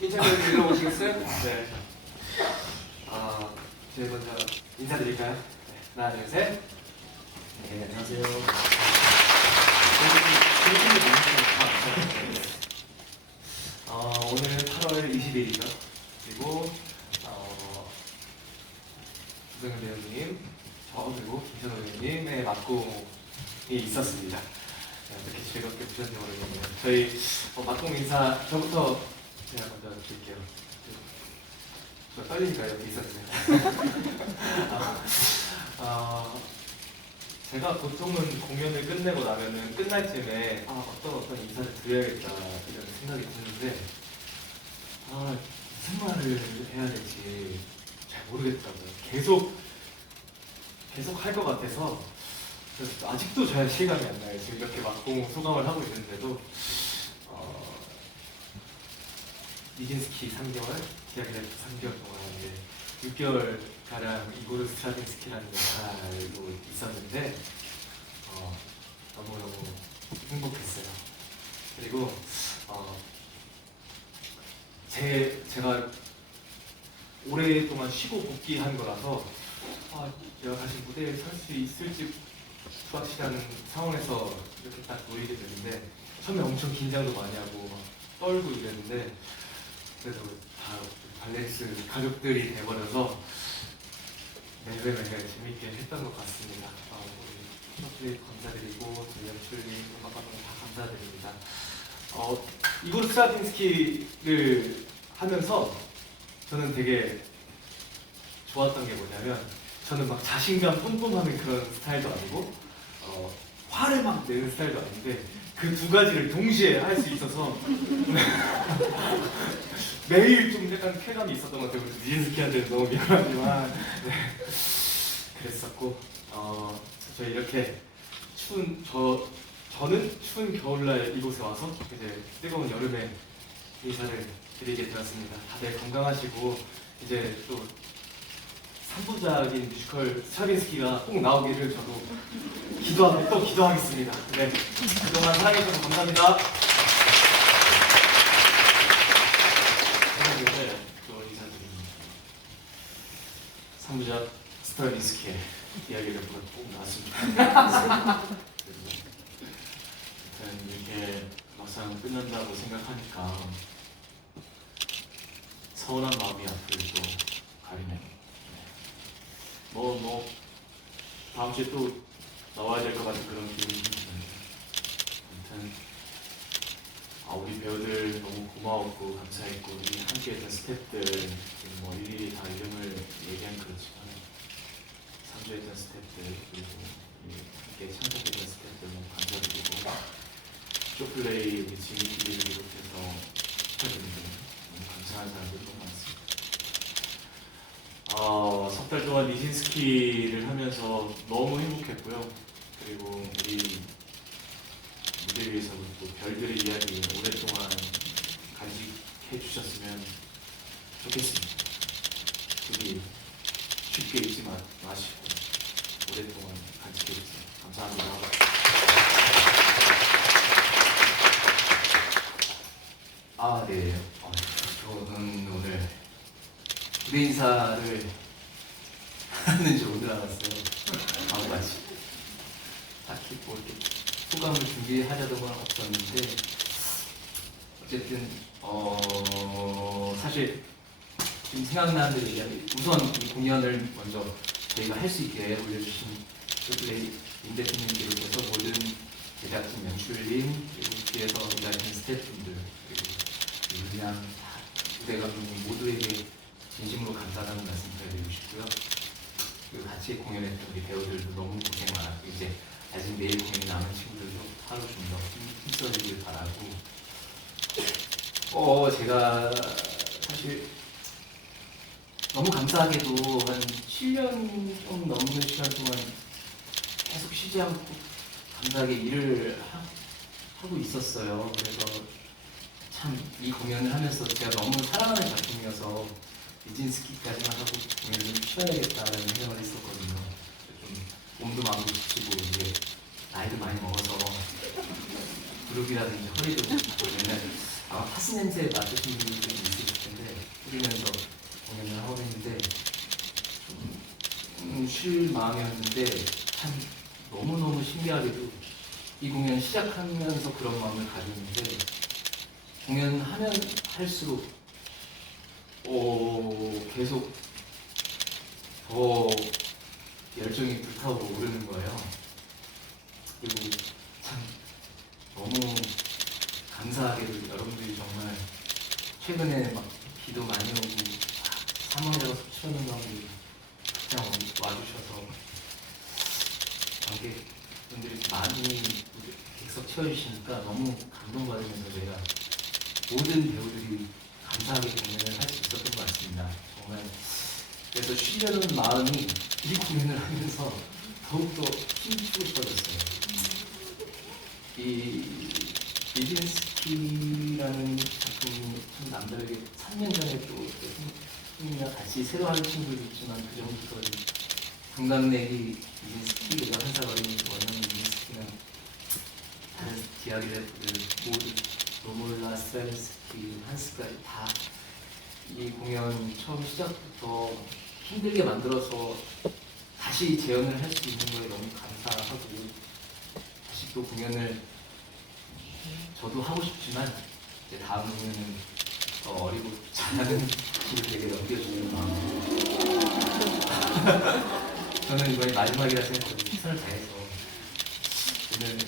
인천님 일로 오시겠어요? 네. 아, 제일 먼저 인사드릴까요? 네. 하나, 둘, 셋. 네, 안녕하세요. 어, 오늘은 8월 20일이죠. 그리고 어, 구성현 배우님, 저 그리고 김찬호 배우님의 막공이 있었습니다. 네, 어떻게 즐겁게 보셨는지 모르겠네요. 저희 어, 막공 인사 저부터 제가 먼저 드릴게요. 저 떨리니까 이렇게 있었어요. 아, 어, 제가 보통은 공연을 끝내고 나면은 끝날 쯤에 아, 어떤 어떤 인사를 드려야겠다 이런 생각이 드는데 아 무슨 말을 해야 될지 잘 모르겠더라고요. 계속 계속 할 것 같아서 아직도 잘 실감이 안 나요. 지금 이렇게 막공 소감을 하고 있는데도 어, 니진스키 3개월, 기아기라키 3개월 동안 이제 6개월 가량 이고르 스트라빈스키라는 역할로 있었는데 어, 너무 너무 행복했어요. 그리고 어, 제, 제가 오랫동안 쉬고 복귀한 거라서 아, 제가 다시 무대에 설 수 있을지 불확실한 상황에서 이렇게 딱 모이게 됐는데 처음에 엄청 긴장도 많이 하고 막 떨고 이랬는데 그래도 다 발레스 가족들이 돼버려서 매회 재밌게 했던 것 같습니다. 어, 우리 셔플리 감사드리고 저희 연출님, 음악감독 다 감사드립니다. 어, 이고르 스트라빈스키를 하면서 저는 되게 좋았던 게 뭐냐면 저는 막 자신감 뿜뿜하는 그런 스타일도 아니고 어, 화를 막 내는 스타일도 아닌데 그 두 가지를 동시에 할 수 있어서 매일 좀 약간 쾌감이 있었던 것 같아요. 니즈키한테 너무 미안하지만 네. 그랬었고 어, 저희 이렇게 추운 저 저는 추운 겨울날 이곳에 와서 이제 뜨거운 여름에 인사를 드리게 되었습니다. 다들 건강하시고 이제 또 3부작인 뮤지컬 스트라빈스키가 꼭 나오기를 저도 기도하고 또 기도하겠습니다. 네. 그동안 사랑해주셔서 감사합니다. 네, 또 인사드립니다. 3부작 스트라빈스키의 이야기를 꼭 나왔습니다. 일단 이렇게 막상 끝난다고 생각하니까 서운한 마음이 앞을 또 가리네요. 뭐, 뭐, 다음 주에 또 나와야 될 것 같은 그런 기분이 좀 드는데. 아무튼, 아, 우리 배우들 너무 고마웠고 감사했고 우리 함께 했던 스태프들 지금 뭐 일일이 다 이름을 얘기하면 그렇지만 상주했던 스태프들 그리고 함께 참석했던 스태프들 너무 감사드리고 쇼플레이 우리 지미TV를 비롯해서 스태프분들 너무 감사한 사람들 너무 많습니다. 어, 석달 동안 니신스키를 하면서 너무 행복했고요. 그리고 우리 무대 위에서 또 별들의 이야기 오랫동안 간직해 주셨으면 좋겠습니다. 부디 쉽게 잊지 마, 마시고 오랫동안 간직해 주세요. 감사합니다. 아, 네. 어, 저는 오늘 무대 인사를 하는 줄 오늘 알았어요. 마음같이. 딱히 뭐 이렇게 소감을 준비하려던 건 없었는데 어쨌든 어 사실 지금 생각나는 대로 얘기하면 우선 이 공연을 먼저 저희가 할 수 있게 올려주신 쇼플레이 임 대표님 비롯해서 모든 제작진 연출님 그리고 뒤에서 일하시는 스태프분들 그리고 그냥 다 무대 감독님 모두에게 진심으로 감사하다는 말씀 드리고 싶고요. 그리고 같이 공연했던 우리 배우들도 너무 고생 많았고 이제 아직 내일 공연이 남은 친구들도 하루 좀 더 힘써주길 바라고 어 제가 사실 너무 감사하게도 한 7년 좀 넘는 시간 동안 계속 쉬지 않고 감사하게 일을 하, 하고 있었어요. 그래서 참 이 공연을 하면서 제가 너무 사랑하는 작품이어서 이진스키까지만 하고 공연을 좀 쉬어야겠다라는 생각을 했었거든요. 좀 몸도 마음도 지치고 이제 나이도 많이 먹어서 그룹이라든지 허리도 보면은 아마 파스 냄새 맡으신 분들이 있으실 텐데 뿌리면서 공연을 하고 있는데 좀 음, 쉴 마음이었는데 참 너무너무 신기하게도 이 공연 시작하면서 그런 마음을 가졌는데 공연하면 할수록 어, 계속 더 열정이 불타오르 오르는 거예요. 그리고 참 너무 감사하게도 여러분들이 정말 최근에 막 비도 많이 오고 사망자가 수천명 나오고 그냥 와주셔서 관객분들이 많이 객석 채워주시니까 너무 감동받으면서 저희가 모든 배우들이 감사하게 공연을 할 수 있었던 것 같습니다. 정말 그래서 쉬려는 마음이 이 공연을 하면서 더욱더 힘주고 싶어졌어요. 이 비진스키라는 작품이 참 남들에게 3년 전에 또 흥미가 다시 새로 하는 친구도 있지만 그 전부터 비진스키 그리고 한살 어린 원형 비진스키는 다른 디아기레프들 모두 노몰라 스트라인스키 한스까지 다 이 공연 처음 시작부터 힘들게 만들어서 다시 재현을 할 수 있는 거에 너무 감사하고 다시 또 공연을 저도 하고 싶지만 이제 다음 공연은 더 어리고 잘하는 친구들에게 넘겨주는 마음 저는 이번이 마지막이라 생각하고 최선을 다해서 오늘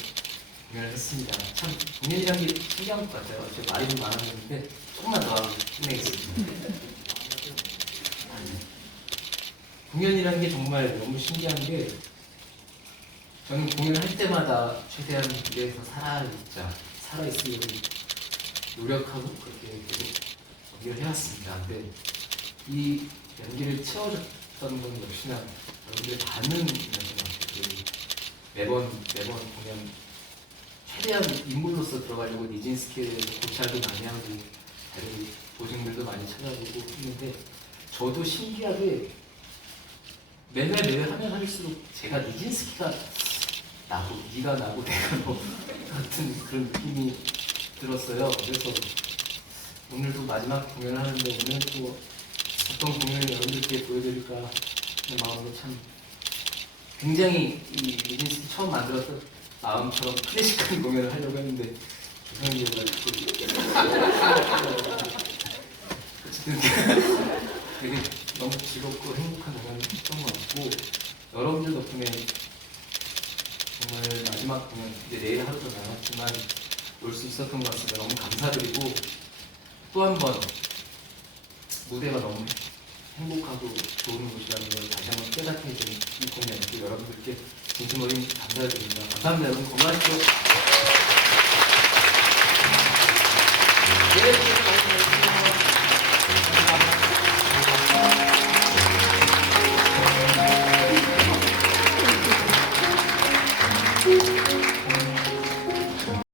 공연을 했습니다. 참 공연이란 게 신기한 것 같아요. 제가 말이 좀 많았는데 조금만 더 하고 끝내겠습니다 공연이라는 게 정말 너무 신기한 게 저는 공연을 할 때마다 최대한 무대에서 살아있자, 살아있으려고 노력하고 그렇게 계속 연기를 해왔습니다. 근데 이 연기를 채워줬던 건 역시나 여러분들의 반응이었던 것 같아요. 그 매번, 매번 공연 최대한 인물로서 들어가려고 니진스키에 고찰도 많이 하고 다른 보증들도 많이 찾아보고 했는데 저도 신기하게 매달 매달 하면 할수록 제가 니진스키가 나고 네가 나고 내가 너 같은 그런 느낌이 들었어요. 그래서 오늘도 마지막 공연을 하는데 오늘 또 어떤 공연을 여러분들께 보여드릴까 하는 마음으로 참 굉장히 이 니진스키 처음 만들었던 마음처럼 클래식한 공연을 하려고 했는데 조상이 어쨌든 되게 너무 즐겁고 행복한 공연을 했던 것 같고 여러분들 덕분에 정말 마지막 공연 이제 내일 하루도 남았지만 올 수 있었던 것 같습니다. 너무 감사드리고 또 한 번 무대가 너무 행복하고 좋은 곳이라는 걸 다시 한번 깨닫게 해준 이 공연 또 여러분들께 진심 어린 감사를 드립니다. 감사합니다. 여러분 건강하십시오.